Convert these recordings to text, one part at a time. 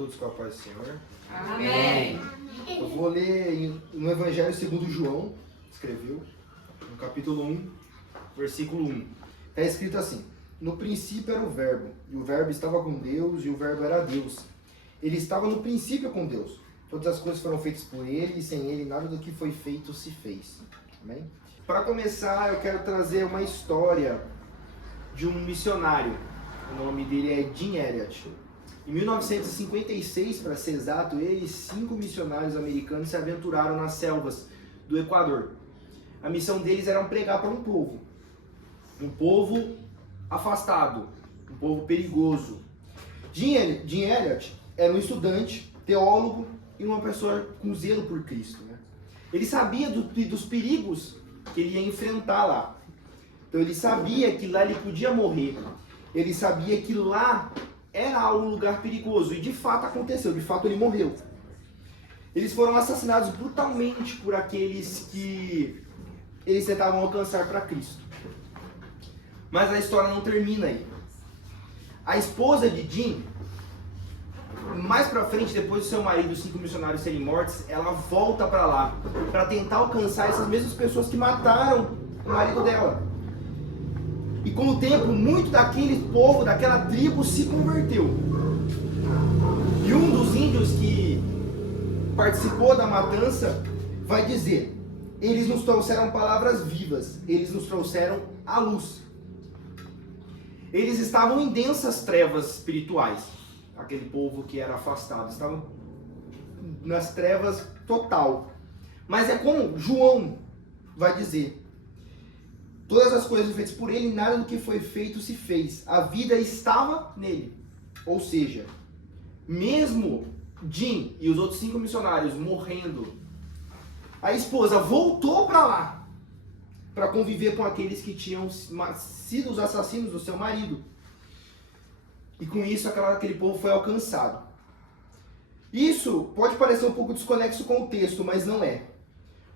todos com a paz do Senhor. Amém. Eu vou ler no Evangelho segundo João, escreveu, no capítulo 1, versículo 1. Está escrito assim: no princípio era o Verbo, e o Verbo estava com Deus, e o Verbo era Deus. Ele estava no princípio com Deus. Todas as coisas foram feitas por Ele, e sem Ele nada do que foi feito se fez. Amém? Para começar, eu quero trazer uma história de um missionário. O nome dele é Jim Elliot. Em 1956, para ser exato, ele e 5 missionários americanos se aventuraram nas selvas do Equador. A missão deles era pregar para um povo afastado, um povo perigoso. Jim Elliot era um estudante, teólogo e uma pessoa com zelo por Cristo, né? Ele sabia dos perigos que ele ia enfrentar lá. Então ele sabia que lá ele podia morrer. Ele sabia que lá era um lugar perigoso. E de fato aconteceu. De fato ele morreu. Eles foram assassinados brutalmente por aqueles que eles tentavam alcançar para Cristo. Mas a história não termina aí. A esposa de Jim, mais pra frente, depois do seu marido e os 5 missionários serem mortos, ela volta para lá para tentar alcançar essas mesmas pessoas que mataram o marido dela. E com o tempo, muito daquele povo, daquela tribo se converteu. E um dos índios que participou da matança vai dizer: eles nos trouxeram palavras vivas, eles nos trouxeram a luz. Eles estavam em densas trevas espirituais, aquele povo que era afastado, estavam nas trevas total. Mas é como João vai dizer: todas as coisas feitas por ele, nada do que foi feito se fez. A vida estava nele. Ou seja, mesmo Jim e os outros 5 missionários morrendo, a esposa voltou para lá para conviver com aqueles que tinham sido os assassinos do seu marido. E com isso aquele povo foi alcançado. Isso pode parecer um pouco desconexo com o texto, mas não é.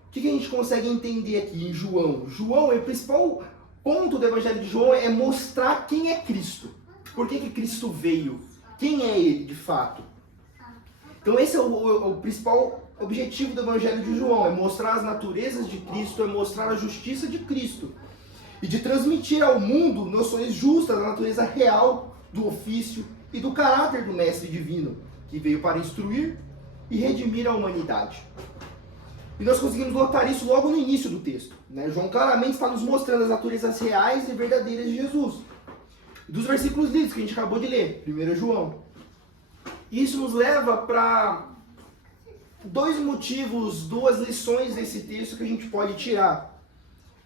O que a gente consegue entender aqui em João? João, o principal ponto do Evangelho de João é mostrar quem é Cristo. Por que Cristo veio? Quem é Ele, de fato? Então esse é o principal objetivo do Evangelho de João, é mostrar as naturezas de Cristo, é mostrar a justiça de Cristo. E de transmitir ao mundo noções justas da natureza real do ofício e do caráter do Mestre Divino, que veio para instruir e redimir a humanidade. E nós conseguimos notar isso logo no início do texto, né? João claramente está nos mostrando as naturezas reais e verdadeiras de Jesus. Dos versículos lidos que a gente acabou de ler, 1 João. Isso nos leva para 2 motivos, 2 lições desse texto que a gente pode tirar.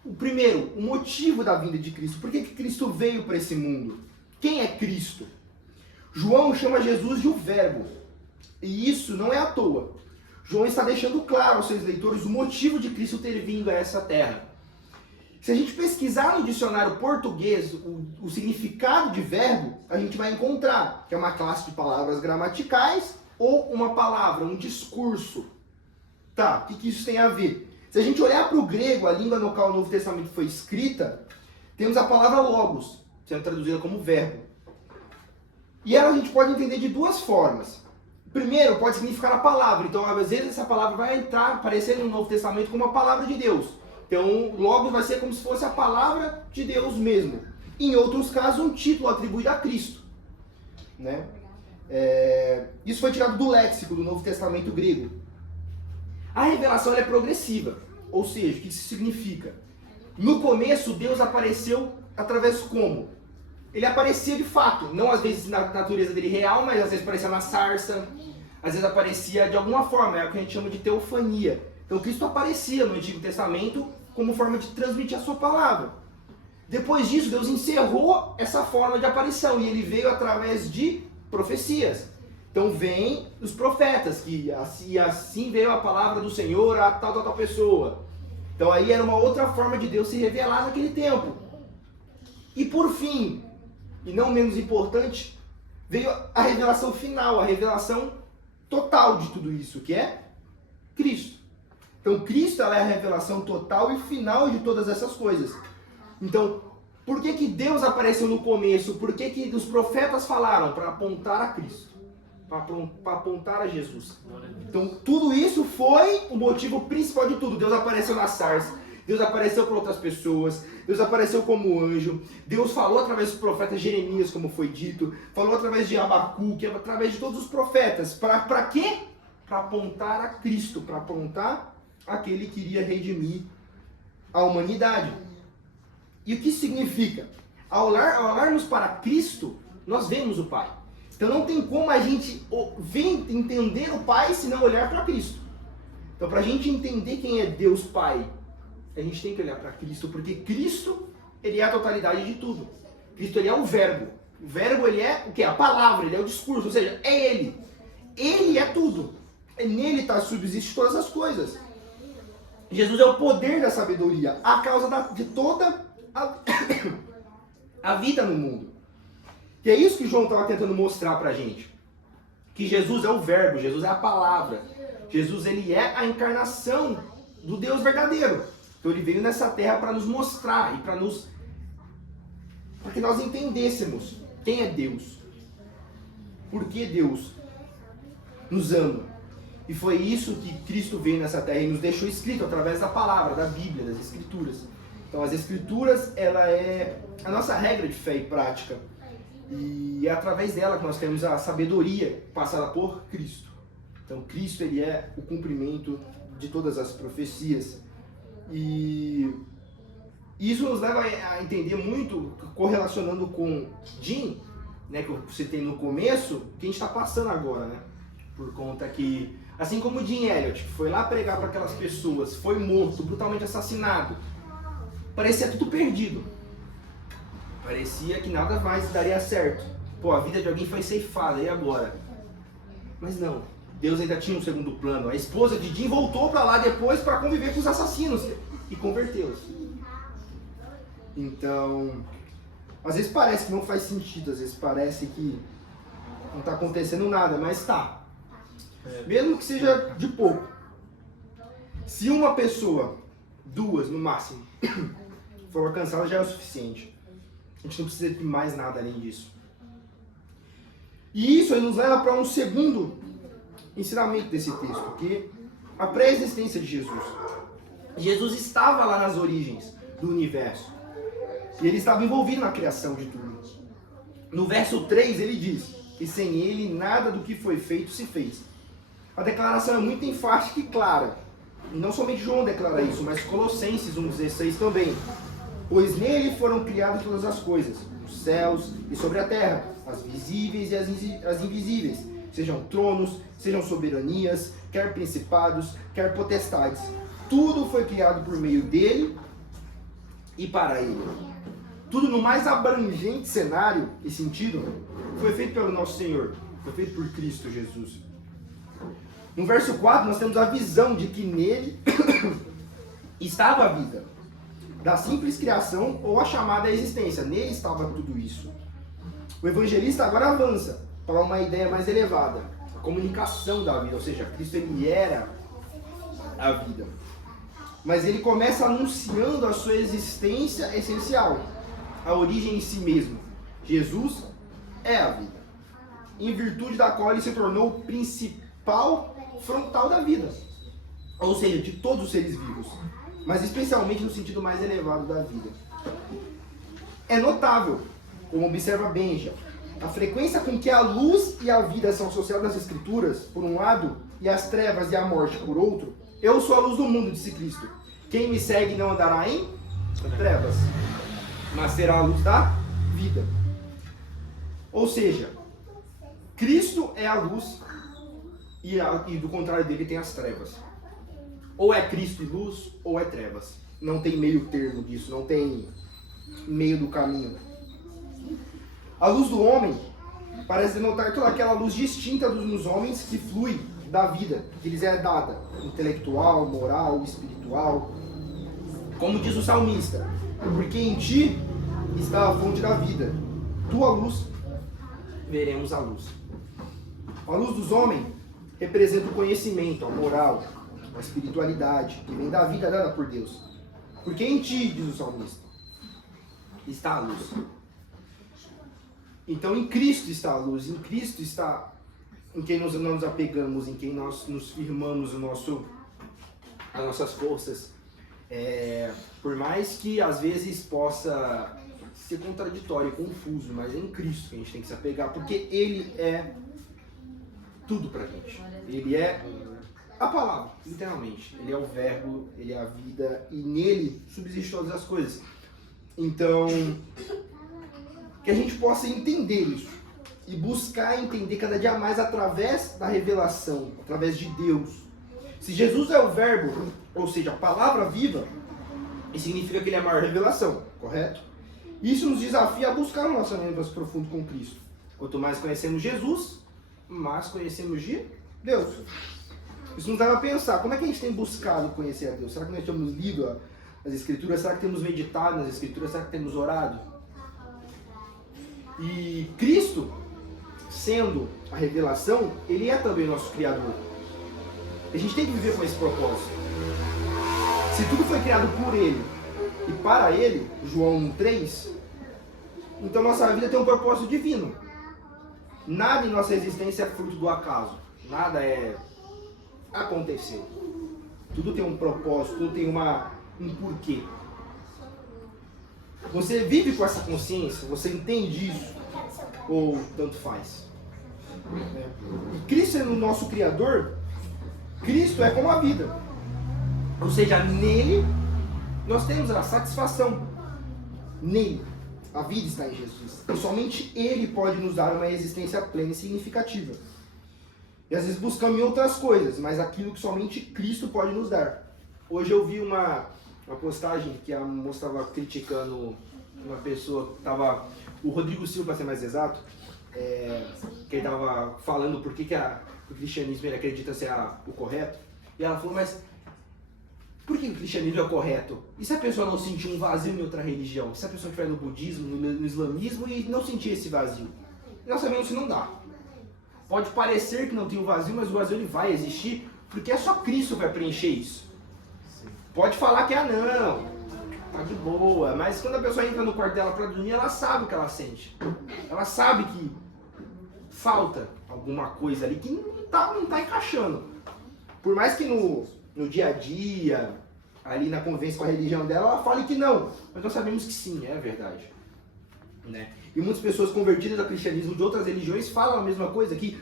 O primeiro, o motivo da vinda de Cristo. Por que Cristo veio para esse mundo? Quem é Cristo? João chama Jesus de o Verbo. E isso não é à toa. João está deixando claro aos seus leitores o motivo de Cristo ter vindo a essa terra. Se a gente pesquisar no dicionário português o significado de verbo, a gente vai encontrar que é uma classe de palavras gramaticais ou uma palavra, um discurso. Tá, o que isso tem a ver? Se a gente olhar para o grego, a língua no qual o Novo Testamento foi escrita, temos a palavra logos, sendo traduzida como verbo. E ela a gente pode entender de 2 formas. Primeiro, pode significar a palavra. Então, às vezes, essa palavra vai aparecer no Novo Testamento como a palavra de Deus. Então, logos vai ser como se fosse a palavra de Deus mesmo. Em outros casos, um título atribuído a Cristo, né? Isso foi tirado do léxico do Novo Testamento grego. A revelação é progressiva. Ou seja, o que isso significa? No começo, Deus apareceu através como? Ele aparecia de fato, não às vezes na natureza dele real, mas às vezes aparecia na sarça, às vezes aparecia de alguma forma, é o que a gente chama de teofania. Então Cristo aparecia no Antigo Testamento como forma de transmitir a sua palavra. Depois disso, Deus encerrou essa forma de aparição e ele veio através de profecias. Então vem os profetas, que assim veio a palavra do Senhor a tal pessoa. Então aí era uma outra forma de Deus se revelar naquele tempo. E por fim, e não menos importante, veio a revelação final, a revelação total de tudo isso, que é Cristo. Então Cristo ela é a revelação total e final de todas essas coisas. Então, por que Deus apareceu no começo? Por que os profetas falaram? Para apontar a Cristo. para apontar a Jesus. Então, tudo isso foi o motivo principal de tudo. Deus apareceu na sarça, Deus apareceu para outras pessoas, Deus apareceu como anjo, Deus falou através do profeta Jeremias, como foi dito, falou através de Abacuque, através de todos os profetas. Para quê? Para apontar a Cristo, para apontar aquele que iria redimir a humanidade. E o que significa? Ao olharmos para Cristo, nós vemos o Pai. Então não tem como a gente entender o Pai se não olhar para Cristo. Então, para a gente entender quem é Deus Pai, a gente tem que olhar para Cristo, porque Cristo, ele é a totalidade de tudo. Cristo, ele é o verbo. O verbo, ele é o quê? A palavra, ele é o discurso, ou seja, é ele. Ele é tudo. Nele subsiste todas as coisas. Jesus é o poder da sabedoria, a causa de toda a vida no mundo. E é isso que João estava tentando mostrar para a gente. Que Jesus é o verbo, Jesus é a palavra. Jesus, ele é a encarnação do Deus verdadeiro. Então ele veio nessa terra para nos mostrar e para que nós entendêssemos quem é Deus. Por que Deus nos ama. E foi isso que Cristo veio nessa terra e nos deixou escrito através da palavra, da Bíblia, das Escrituras. Então as Escrituras, ela é a nossa regra de fé e prática. E é através dela que nós temos a sabedoria passada por Cristo. Então Cristo, ele é o cumprimento de todas as profecias. E isso nos leva a entender muito, correlacionando com Jim, né, que eu citei no começo, que a gente está passando agora, né? Por conta que, assim como Jim Elliot, que foi lá pregar para aquelas pessoas, foi morto, brutalmente assassinado, parecia tudo perdido. Parecia que nada mais daria certo. Pô, a vida de alguém foi ceifada, e agora? Mas não, Deus ainda tinha um segundo plano. A esposa de Jim voltou para lá depois para conviver com os assassinos e convertê-los. Então, às vezes parece que não faz sentido, às vezes parece que não está acontecendo nada, mas está. Mesmo que seja de pouco. Se uma pessoa, duas no máximo, for alcançada, já é o suficiente. A gente não precisa de mais nada além disso. E isso nos leva para um segundo ensinamento desse texto, que a pré-existência de Jesus. Jesus estava lá nas origens do universo. E ele estava envolvido na criação de tudo. No verso 3 ele diz que sem ele nada do que foi feito se fez. A declaração é muito enfática e clara. E não somente João declara isso, mas Colossenses 1,16 também. Pois nele foram criadas todas as coisas, os céus e sobre a terra, as visíveis e as invisíveis, sejam tronos, sejam soberanias, quer principados, quer potestades. Tudo foi criado por meio dele e para ele. Tudo no mais abrangente cenário e sentido foi feito pelo nosso Senhor, foi feito por Cristo Jesus. No verso 4 nós temos a visão de que nele estava a vida, da simples criação ou a chamada existência. Nele estava tudo isso. O evangelista agora avança para uma ideia mais elevada, a comunicação da vida, ou seja, Cristo, ele era a vida. Mas ele começa anunciando a sua existência essencial, a origem em si mesmo. Jesus é a vida, em virtude da qual ele se tornou o principal frontal da vida, ou seja, de todos os seres vivos, mas especialmente no sentido mais elevado da vida. É notável, como observa Benja, a frequência com que a luz e a vida são associadas nas Escrituras, por um lado, e as trevas e a morte, por outro. Eu sou a luz do mundo, disse Cristo. Quem me segue não andará em trevas, mas será a luz da vida. Ou seja, Cristo é a luz e do contrário dele tem as trevas. Ou é Cristo e luz, ou é trevas. Não tem meio termo disso, não tem meio do caminho. A luz do homem parece denotar toda aquela luz distinta dos homens que flui da vida, que lhes é dada, intelectual, moral, espiritual. Como diz o salmista, porque em ti está a fonte da vida, tua luz veremos a luz. A luz dos homens representa o conhecimento, a moral, a espiritualidade, que vem da vida dada por Deus. Porque em ti, diz o salmista, está a luz. Então em Cristo está a luz, em Cristo está em quem nós não nos apegamos, em quem nós nos firmamos as nossas forças. Por mais que às vezes possa ser contraditório e confuso, mas é em Cristo que a gente tem que se apegar, porque Ele é tudo pra gente. Ele é a palavra, literalmente. Ele é o verbo, Ele é a vida e nele subsistem todas as coisas. Então, que a gente possa entender isso e buscar entender cada dia mais através da revelação, através de Deus. Se Jesus é o verbo, ou seja, a palavra viva, isso significa que Ele é a maior revelação, correto? Isso nos desafia a buscar um relacionamento mais profundo com Cristo. Quanto mais conhecemos Jesus, mais conhecemos de Deus. Isso nos leva a pensar, como é que a gente tem buscado conhecer a Deus? Será que nós temos lido as Escrituras? Será que temos meditado nas Escrituras? Será que temos orado? E Cristo, sendo a revelação, Ele é também nosso Criador. A gente tem que viver com esse propósito. Se tudo foi criado por Ele e para Ele, João 1,3, então nossa vida tem um propósito divino. Nada em nossa existência é fruto do acaso. Nada aconteceu. Tudo tem um propósito, tudo tem um porquê. Você vive com essa consciência? Você entende isso? Ou tanto faz? E Cristo sendo o nosso Criador, Cristo é como a vida. Ou seja, nele nós temos a satisfação. Nele. A vida está em Jesus. E somente Ele pode nos dar uma existência plena e significativa. E às vezes buscamos em outras coisas, mas aquilo que somente Cristo pode nos dar. Hoje eu vi uma postagem que a moça estava criticando uma pessoa que estava... O Rodrigo Silva, para ser mais exato, que ele estava falando por que o cristianismo ele acredita ser o correto. E ela falou, mas por que o cristianismo é o correto? E se a pessoa não sentir um vazio em outra religião? Se a pessoa estiver no budismo, no islamismo e não sentir esse vazio? Nós sabemos que não dá. Pode parecer que não tem um vazio, mas o vazio ele vai existir, porque é só Cristo que vai preencher isso. Pode falar que não, tá de boa, mas quando a pessoa entra no quarto dela para dormir, ela sabe o que ela sente. Ela sabe que falta alguma coisa ali que não tá encaixando. Por mais que no dia a dia, ali na convivência com a religião dela, ela fale que não, mas nós sabemos que sim, é verdade. Né? E muitas pessoas convertidas ao cristianismo de outras religiões falam a mesma coisa, que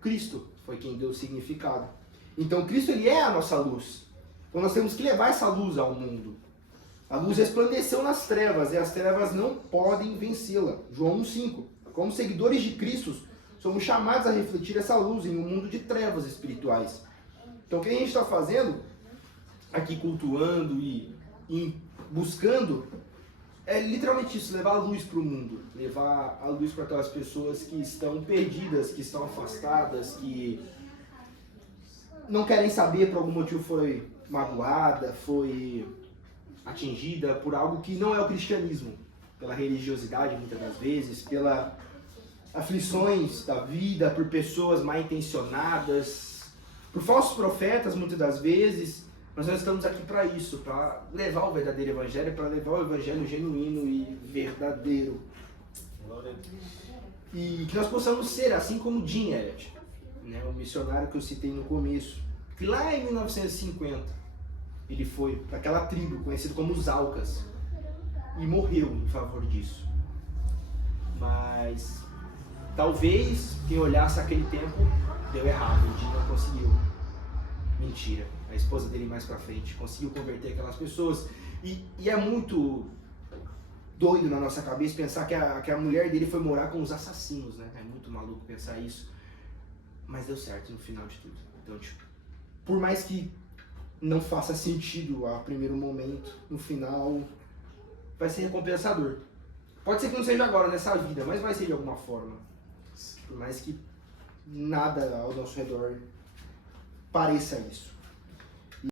Cristo foi quem deu o significado. Então Cristo ele é a nossa luz. Então nós temos que levar essa luz ao mundo. A luz resplandeceu nas trevas e as trevas não podem vencê-la. João 1,5. Como seguidores de Cristo, somos chamados a refletir essa luz em um mundo de trevas espirituais. Então o que a gente está fazendo aqui, cultuando e buscando, é literalmente isso, levar a luz para o mundo, levar a luz para aquelas pessoas que estão perdidas, que estão afastadas, que não querem saber, por algum motivo foi magoada, foi atingida por algo que não é o cristianismo, pela religiosidade muitas das vezes, pelas aflições da vida, por pessoas mal intencionadas, por falsos profetas muitas das vezes. Mas nós estamos aqui para isso, para levar o verdadeiro evangelho, para levar o evangelho genuíno e verdadeiro. E que nós possamos ser assim como Jim Elliot, né, o missionário que eu citei no começo, que lá em 1950 ele foi para aquela tribo conhecida como os Aucas e morreu em favor disso. Mas talvez quem olhasse aquele tempo deu errado, o Jim não conseguiu. Mentira. A esposa dele mais pra frente conseguiu converter aquelas pessoas. E é muito doido na nossa cabeça pensar que a mulher dele foi morar com os assassinos, né? É muito maluco pensar isso. Mas deu certo no final de tudo. Então, tipo, por mais que não faça sentido a primeiro momento, no final vai ser recompensador. Pode ser que não seja agora nessa vida, mas vai ser de alguma forma. Por mais que nada ao nosso redor pareça isso.